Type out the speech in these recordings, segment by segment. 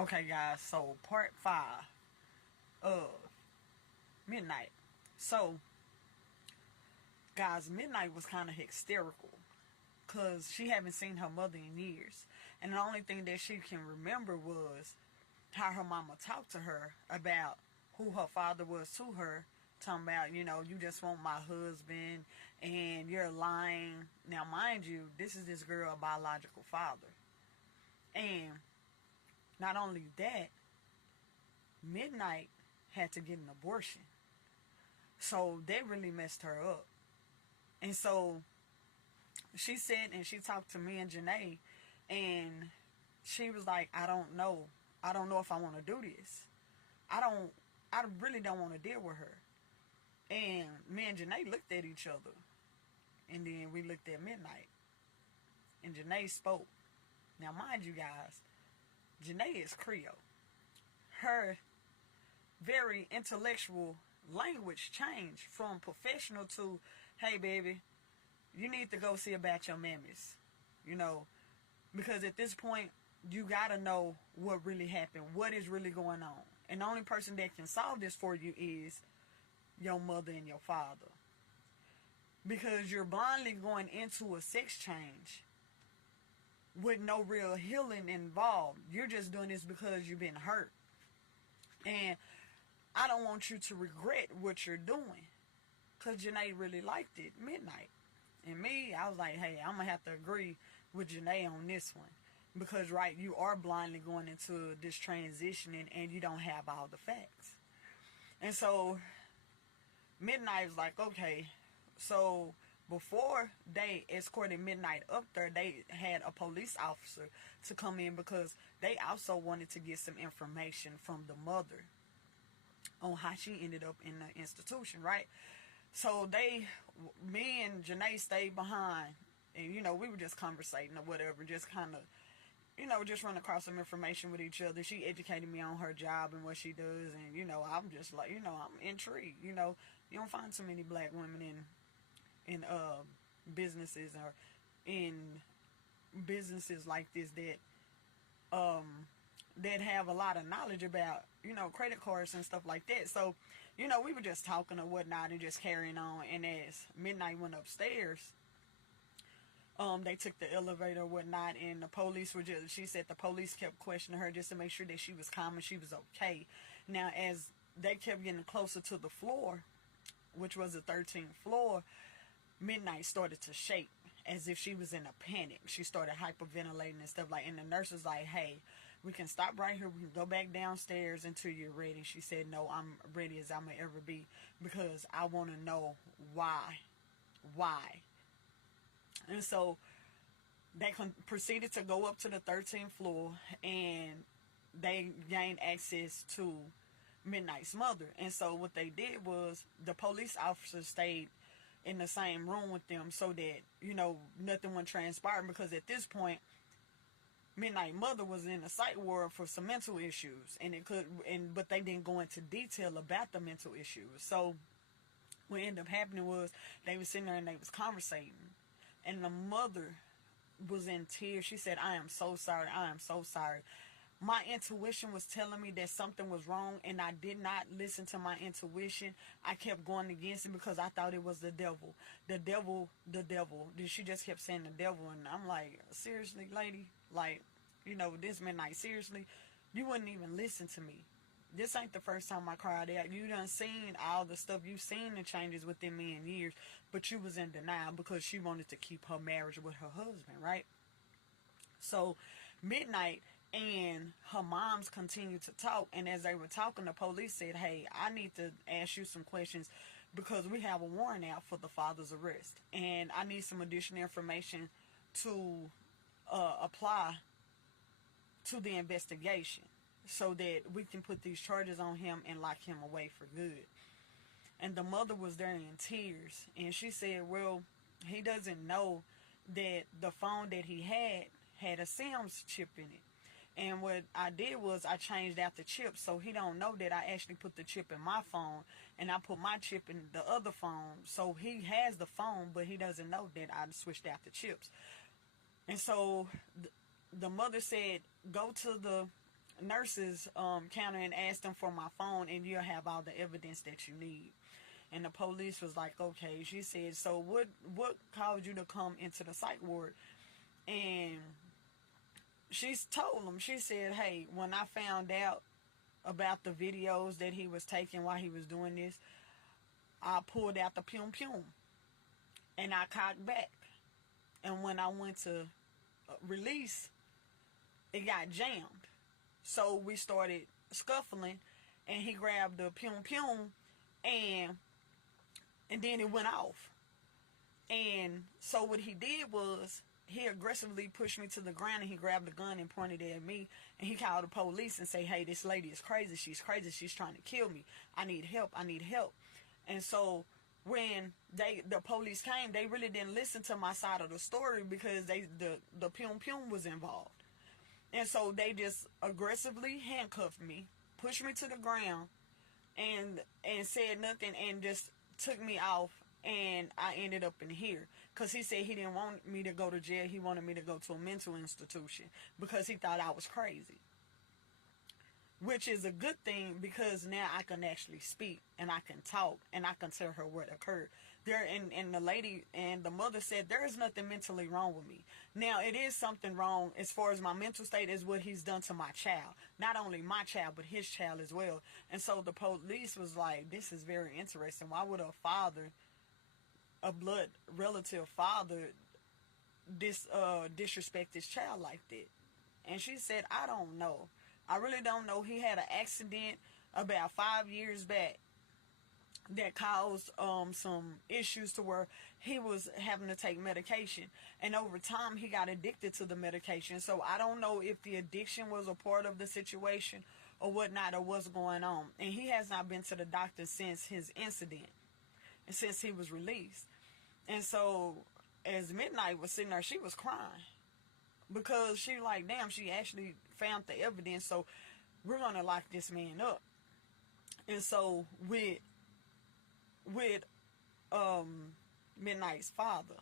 Okay, guys, so part 5 of Midnight. So, guys, Midnight was kind of hysterical because she haven't seen her mother in years. And the only thing that she can remember was how her mama talked to her about who her father was to her. Talking about, you just want my husband and you're lying. Now, mind you, this is this girl biological father. And not only that, Midnight had to get an abortion. So they really messed her up. And so she said, and she talked to me and Janae, and she was like, I don't know. I don't know if I want to do this. I really don't want to deal with her. And me and Janae looked at each other. And then we looked at Midnight. And Janae spoke. Now, mind you guys, Janae is Creole. Her very intellectual language changed from professional to, hey, baby, you need to go see about your mammies. Because at this point, you got to know what really happened, what is really going on. And the only person that can solve this for you is your mother and your father. Because you're blindly going into a sex change with no real healing involved. You're just doing this because you've been hurt. And I don't want you to regret what you're doing. Because Janae really liked it, Midnight. And me, I was like, hey, I'm going to have to agree with Janae on this one. Because, right, you are blindly going into this transitioning and you don't have all the facts. And so, Midnight was like, okay. So, before they escorted Midnight up there, they had a police officer to come in because they also wanted to get some information from the mother on how she ended up in the institution, right? So me and Janae stayed behind, and we were just conversating or whatever, just kind of, just run across some information with each other. She educated me on her job and what she does, and I'm just like, I'm intrigued. You don't find so many black women in businesses or in businesses like this that have a lot of knowledge about credit cards and stuff like that. So we were just talking or whatnot and just carrying on. And as Midnight went upstairs, they took the elevator or whatnot, and the police she said the police kept questioning her just to make sure that she was calm and she was okay. Now, as they kept getting closer to the floor, which was the 13th floor, Midnight started to shake as if she was in a panic. She started hyperventilating and stuff and the nurse was like, hey, we can stop right here. We can go back downstairs until you're ready. She said, no, I'm ready as I'm going to ever be because I want to know why. And so they proceeded to go up to the 13th floor and they gained access to Midnight's mother. And so what they did was the police officer stayed in the same room with them so that nothing would transpire, because at this point Midnight mother was in a psych ward for some mental issues, but they didn't go into detail about the mental issues. So what ended up happening was they was sitting there and they was conversating, and the mother was in tears. She said, I am so sorry, my intuition was telling me that something was wrong, and I did not listen to my intuition. I kept going against it because I thought it was the devil. The devil. She just kept saying the devil, and I'm like, seriously, lady? This Midnight, seriously? You wouldn't even listen to me. This ain't the first time I cried out. You done seen all the stuff. You seen the changes within me in years, but you was in denial because she wanted to keep her marriage with her husband, right? So, Midnight and her moms continued to talk, and as they were talking, the police said, hey, I need to ask you some questions because we have a warrant out for the father's arrest, and I need some additional information to apply to the investigation so that we can put these charges on him and lock him away for good. And the mother was there in tears, and she said, well, he doesn't know that the phone that he had a SIMS chip in it. And what I did was I changed out the chip, so he don't know that I actually put the chip in my phone and I put my chip in the other phone. So he has the phone, but he doesn't know that I switched out the chips. And so the mother said, go to the nurses counter and asked them for my phone, and you'll have all the evidence that you need. And the police was like, okay. She said, so what caused you to come into the psych ward? And she's told them, she said, hey, when I found out about the videos that he was taking while he was doing this, I pulled out the pum pum and I cocked back. And when I went to release, it got jammed. So we started scuffling, and he grabbed the pum pum, and then it went off. And so what he did was, he aggressively pushed me to the ground, and he grabbed the gun and pointed it at me, and he called the police and say, hey, this lady is crazy. She's crazy. She's trying to kill me. I need help. I need help. And so when the police came, they really didn't listen to my side of the story, because the pum pum was involved. And so they just aggressively handcuffed me, pushed me to the ground, and said nothing, and just took me off, and I ended up in here. Because he said he didn't want me to go to jail. He wanted me to go to a mental institution, because he thought I was crazy. Which is a good thing, because now I can actually speak, and I can talk, and I can tell her what occurred. And the lady and the mother said, there is nothing mentally wrong with me. Now, it is something wrong as far as my mental state, is what he's done to my child. Not only my child, but his child as well. And so the police was like, this is very interesting. Why would a father, a blood relative father, disrespect his child like that? And she said, I don't know. I really don't know. He had an accident about 5 years back that caused some issues to where he was having to take medication. And over time, he got addicted to the medication. So I don't know if the addiction was a part of the situation or whatnot, or what's going on. And he has not been to the doctor since his incident, and since he was released. And so as Midnite was sitting there, she was crying, because she like, damn, she actually found the evidence, so we're going to lock this man up. And so with Midnite's father,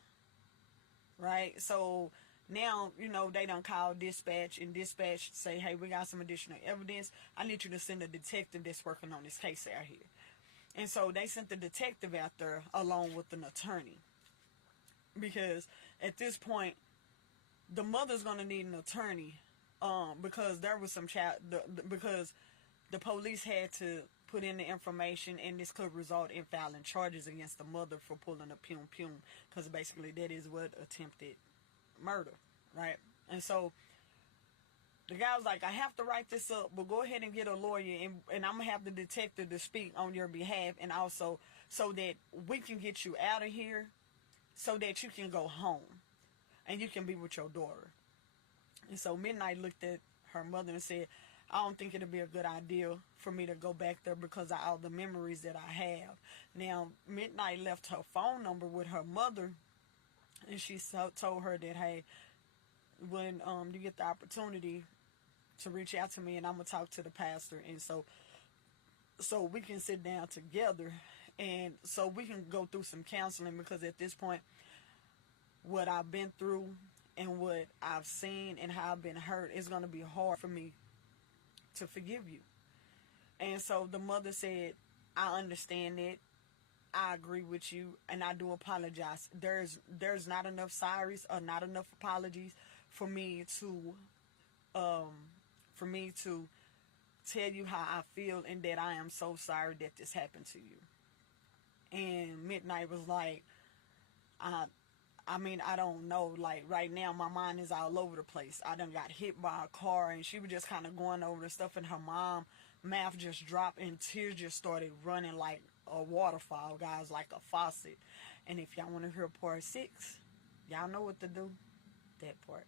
right? So now, they done call dispatch, and dispatch say, hey, we got some additional evidence. I need you to send a detective that's working on this case out here. And so they sent the detective out there along with an attorney, because at this point, the mother's going to need an attorney, because there was some because the police had to put in the information, and this could result in filing charges against the mother for pulling a pum pum, because basically that is what attempted murder, right? And so the guy was like, I have to write this up, but go ahead and get a lawyer, and I'm going to have the detective to speak on your behalf, and also so that we can get you out of here, so that you can go home and you can be with your daughter. And so Midnite looked at her mother and said, I don't think it'll be a good idea for me to go back there, because of all the memories that I have. Now, Midnite left her phone number with her mother, and she told her that, hey, when you get the opportunity to reach out to me, and I'm going to talk to the pastor, and so we can sit down together, and so we can go through some counseling, because at this point, what I've been through and what I've seen and how I've been hurt is going to be hard for me to forgive you. And so the mother said, I understand it. I agree with you, and I do apologize. There's not enough sorries or not enough apologies for me to tell you how I feel, and that I am so sorry that this happened to you. And Midnite was like, I mean, I don't know. Like, right now, my mind is all over the place. I done got hit by a car, and she was just kind of going over the stuff, and her mouth just dropped, and tears just started running like a waterfall, guys, like a faucet. And if y'all want to hear part 6, y'all know what to do. That part.